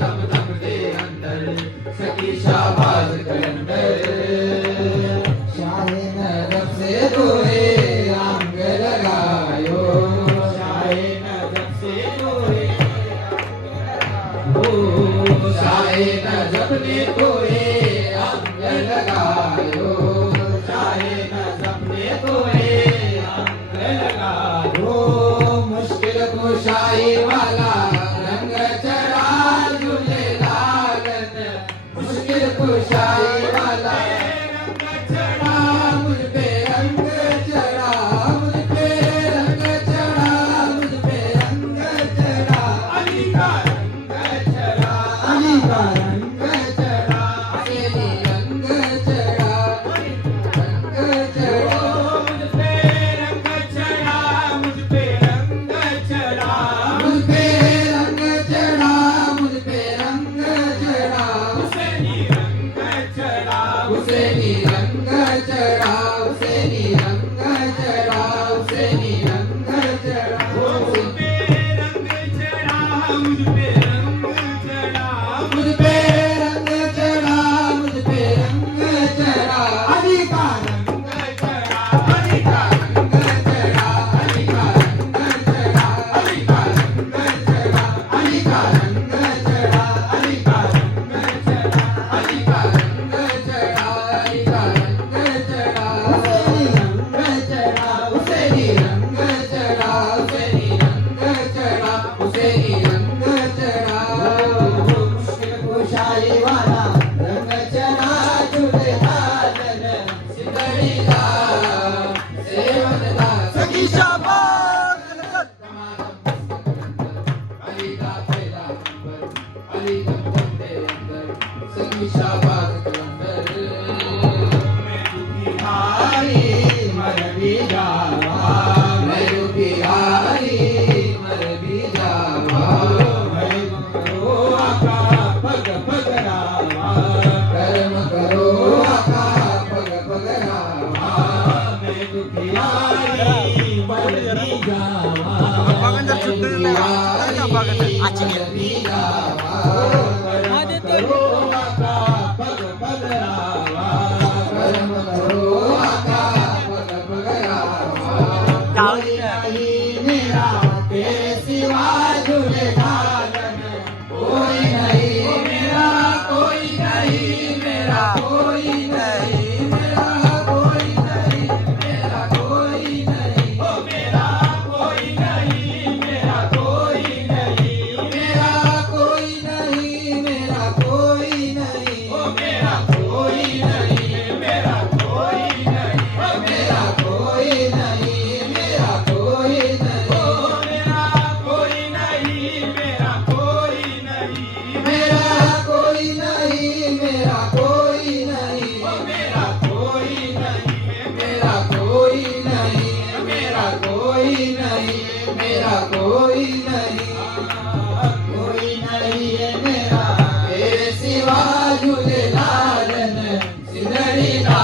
दम दम दे अंदर सखी शाहबाज कलंदर शाहे नजब से रोए अंग लगायो शाहे नजब से रोए शाहे नजब ने रोए अंग लगायो शाहे नजब ने रोए अंग लगायो मुश्किल कुशाई वाला रंग चढ़ा झूले लालन मुश्किल कुशाई वाला रंग चढ़ा मुझ पे रंग चढ़ा मुझ पे रंग चढ़ा मुझ पे रंग चढ़ा अली का रंग चढ़ा अली का रंग चढ़ा अली रंग चढ़ा रंग चढ़ा मुझ पे रंग चढ़ा मुझ पे रंग चढ़ा मुझ पे रंग चढ़ा मुझ पे रंग चढ़ा हुसैनी रंग चढ़ा हुसैनी रंग चढ़ा हुसैनी रंग चढ़ा हुसैनी रंग चढ़ा मुझ पे रंग चढ़ा मुझ पे रंग चढ़ा मुझ पे रंग चढ़ा मुझ पे रंग चढ़ा अली का रंग चढ़ा अली का रंग चढ़ा अली का रंग चढ़ा अली का रंग चढ़ा अली का रंग चढ़ा अली का रंग चढ़ा अली का रंग चढ़ा अली का रंग चढ़ा हुसैनी रंग चढ़ा हुसैनी रंग चढ़ा हुसैनी रंग चढ़ा मुश्किल कुशाई वाला रंग चढ़ा झूले लालन सिंदड़ी दा सेवन दा सखी शाहबाज अली का पहला नंबर अली दम दम दे अंदर सखी शाहबाज कलंदर मैं दुखी हारी मर भी जावा मैं दुखी हारी मर भी जावा मैं करो आका पग पग रावा कर्म करो आका पग पग रावा मैं दुखी हारी मर भी जावा बघा जर चुकलं नाही का बघा आची मर भी जावा कर्म करो आका पग पग रावा कर्म करो आका पग पग रावा कोई नहीं मेरा तेरे सिवा झूले लालन कोई नहीं मेरा कोई नहीं मेरा कोई नहीं मेरा कोई नहीं मेरा कोई नहीं ओ मेरा कोई नहीं मेरा कोई नहीं मेरा कोई नहीं मेरा कोई नहीं ओ मेरा कोई नहीं मेरा कोई नहीं ओ मेरा कोई नहीं मेरा कोई नहीं ओ मेरा कोई नहीं मेरा कोई नहीं मेरा कोई नहीं मेरा कोई नहीं ओ मेरा कोई नहीं मेरा कोई नहीं मेरा कोई नहीं मेरा कोई नहीं कोई नहीं है मेरा तेरे सिवा झूले लालन सिंदड़ी दा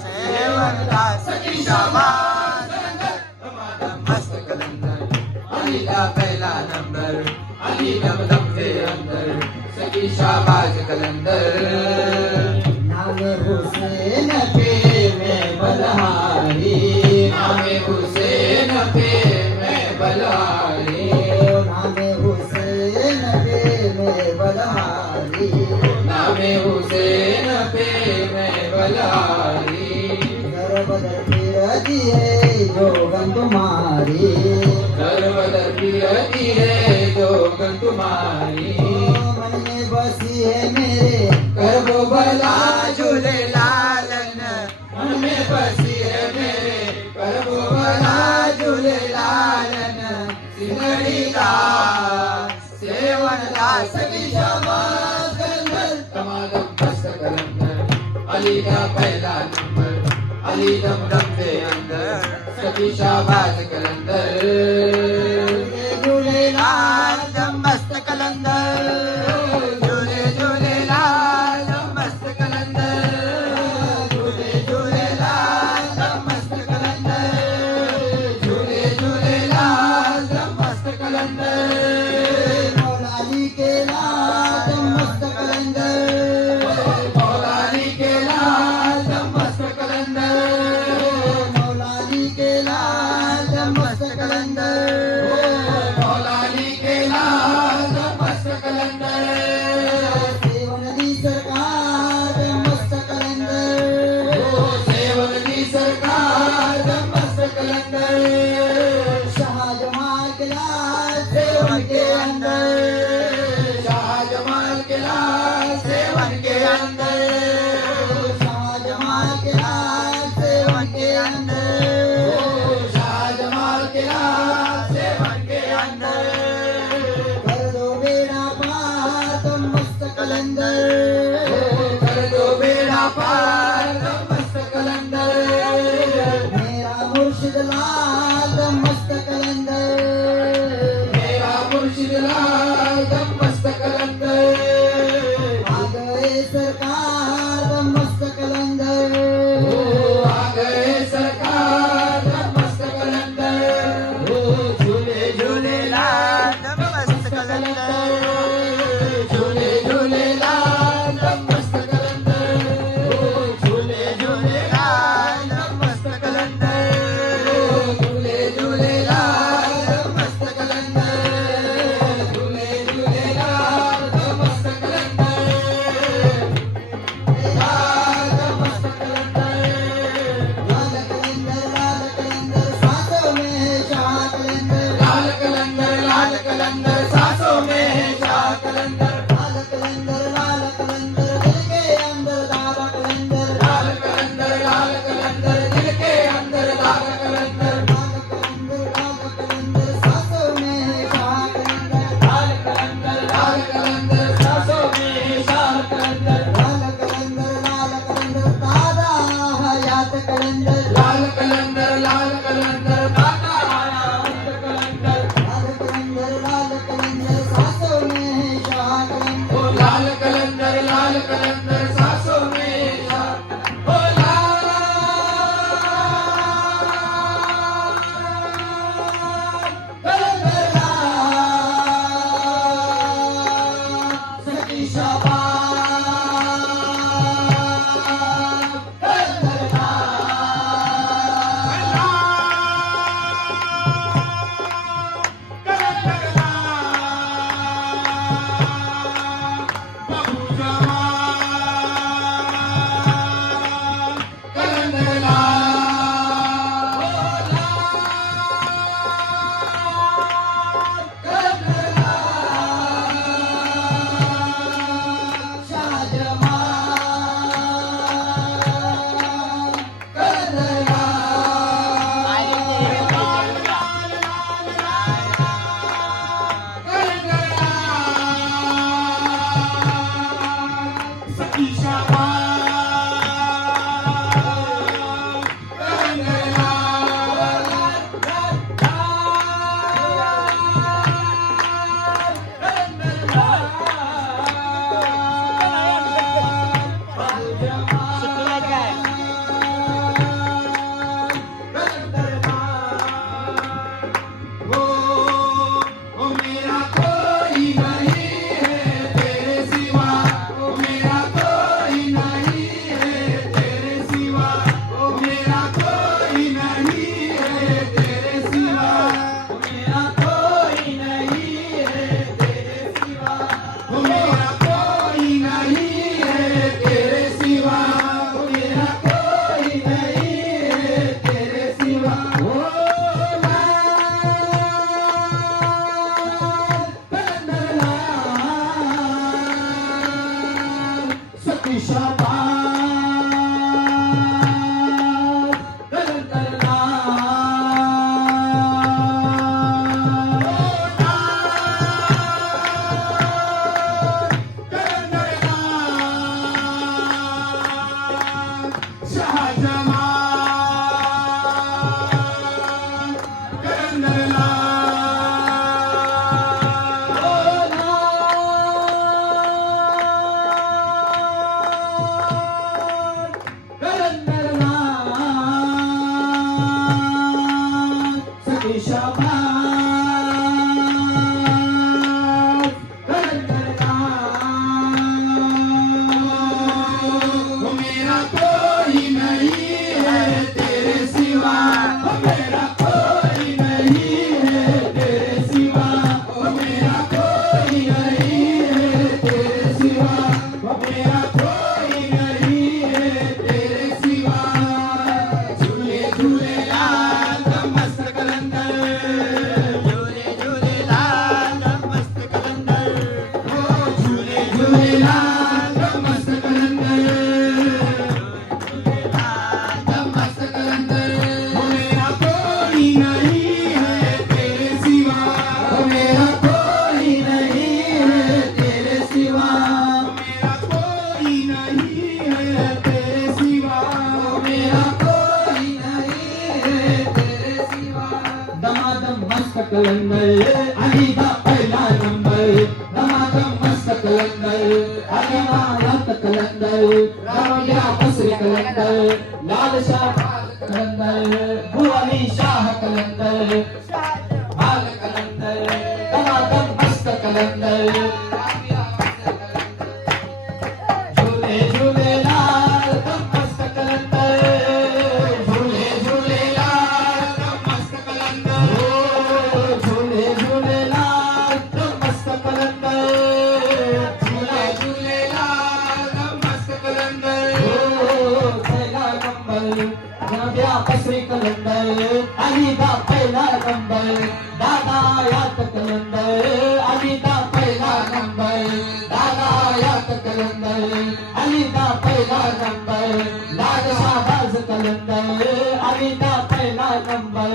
सेवन दा सखी शाहबाज मस्त कलंदर अली का पहला नंबर अली दम दम दे अंदर सखी शाहबाज कलंदर नाम हुसैन पे मैं बलहारी नाम हुसैन पे मैं बलहारी नाम हुसैन पे मैं बलहारी नाम हुसैन पे मैं बलहारी बदर फिरती है जोगन तुम्हारी बदर फिरती है जोगन तुम्हारी मन में बसी है मेरे करबो भला झूले लालन मन में बसी है मेरे करबो भला झूले लालन सिंदड़ी दा सेवन दा सखी शाहबाज कलंदर तमाम मस्त कलंदर अली का पहला नंबर अली दम दम दे अंदर सखी शाहबाज कलंदर झूले लाल दम मस्त कलंदर झूले झूले लाल दम मस्त कलंदर झूले झूले लाल दम मस्त कलंदर झूले झूले लाल दम मस्त कलंदर मौला अली के लाल केला सेवन के अंदर शाहजमाल केला सेवन के अंदर शाहजमाल केला सेवन के अंदर कर दो बेड़ा पार तुम मस्त कलंदर कर दो बेड़ा पार मस्त कलंदर मेरा मुर्शिद लाल तुम मस्त कलंदर मेरा मुर्शिद लाल दम मस्त कलंदर आ गए सरकार तुम मस्त कलंदर आ गए सरकार दम मस्त कलंदर झूले झूले लाल तुम मस्त कलंदर झूले झूले लाल दम मस्त कलंदर झूले झूले लाल दम मस्त कलंदर झूले झूले लाल दम मस्त कलंदर झूले झूले लाल दम मस्त कलंदर लाल दम मस्त कलंदर लाल कलंदर सांसों में शाह कलंदर लाल कलंदर सांसों में शाह कलंदर लाल कलंदर दिल के अंदर दादा कलंदर लाल कलंदर दिल के अंदर दाग कलंदर कलंदर सांसों में शाह कलंदर लाल कलंदर सांसों में शाह कलंदर कलंदर दादा हयात कलंदर लाल कलंदर दादा हयात कलंदर कलंदर सांसों में शाह कलंदर ओ लाल कलंदर सांसों में शाह ओ सखी शाबाश कलंदर अलीनाथ कलंदर रामिया बसरी कलंदर लाल शाह कलंदर बुआली शाह कलंदर बाल कलंदर दमादम मस्त कलंदर झूले झूले लाल दम मस्त कलंदर झूले झूले लाल दम मस्त कलंदर झूले झूले लाल दम मस्त कलंदर झूले झूले लाल दम मस्त कलंदर पहिला नंबर राबिया बसरी कलंदर अलीदा पहिला नंबर दादा यात कलंदर अलीदा पहिला नंबर दादा यात कलंदर अलीदा पहिला नंबर लाल शाहबाज कलंदर अलीदा पहिला नंबर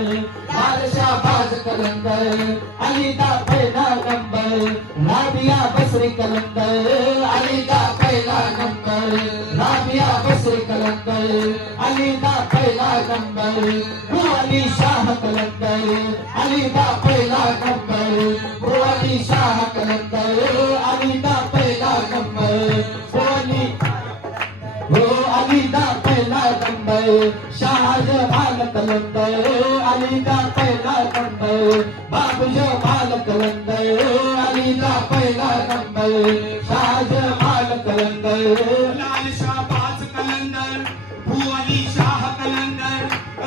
लाल शाहबाज कलंदर अलीदा पहिला नंबर राबिया बसरी कलंदर अलीदा पहिला नंबर राबिया बसरी कलंदर अलीदा पहिला नंबर बुआली शाह कलंदर अलीदा पहिला नंबर बुआली शाह कलंदर अलीदा पहिला नंबर बुआली हो अलीदा पहिला नंबर शाहजहान कलंदर अलीदा पहिला नंबर बाबू जमाल कलंदर अलीदा पहिला नंबर शाहजहान कलंदर लाल शाहबाज कलंदर बुआली शाह कलंदर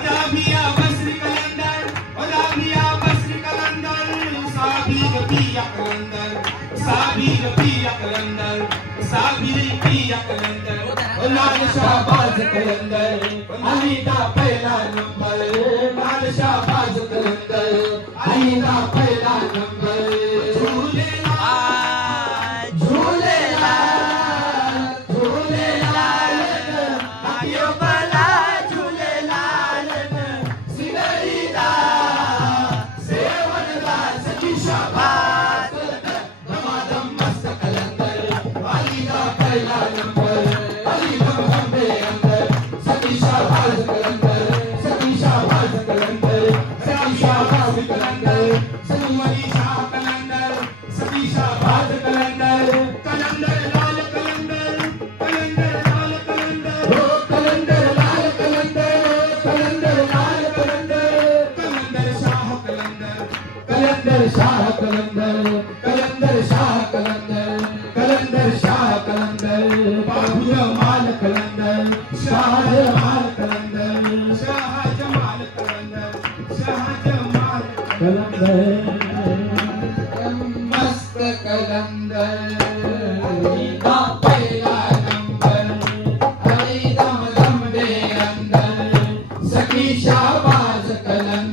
राबिया बसरी कलंदर राबिया बसरी कलंदर साबिर पिया कलंदर साबिर पिया कलंदर साबिर पिया कलंदर लाल शाहबाज कलंदर अलीदा पहिला नंबर लाल शाहबाज कलंदर अलीदा पहिला नंबर झूले झूले लाल झूले लाल आयो बला झूले लाल सिदरीदा सेवनदा सखी शाहबाज दमादम मस्त कलंदर अलीदा पहिला नंबर अलीदम हंबे अंदर सखी शाहबाज कलंदर सखी शाहबाज कलंदर सखी शाहबाज कलंदर बुआली शाह कलंदर सती शाहबाज कलंदर कलंदर लाल कलंदर कलंदर लाल कलंदर हो कलंदर लाल कलंदर कलंदर लाल कलंदर कलंदर शाह कलंदर कलंदर शाह कलंदर कलंदर शाह कलंदर कलंदर शाह कलंदर बाबू जमाल कलंदर शाहजमाल कलंदर शाहजमाल कलंदर शाहजमाल कलंदर मस्त कलंदर अलीदा पहिला नंबर अलीदम दम दे अंदर सखी शाहबाज कलंदर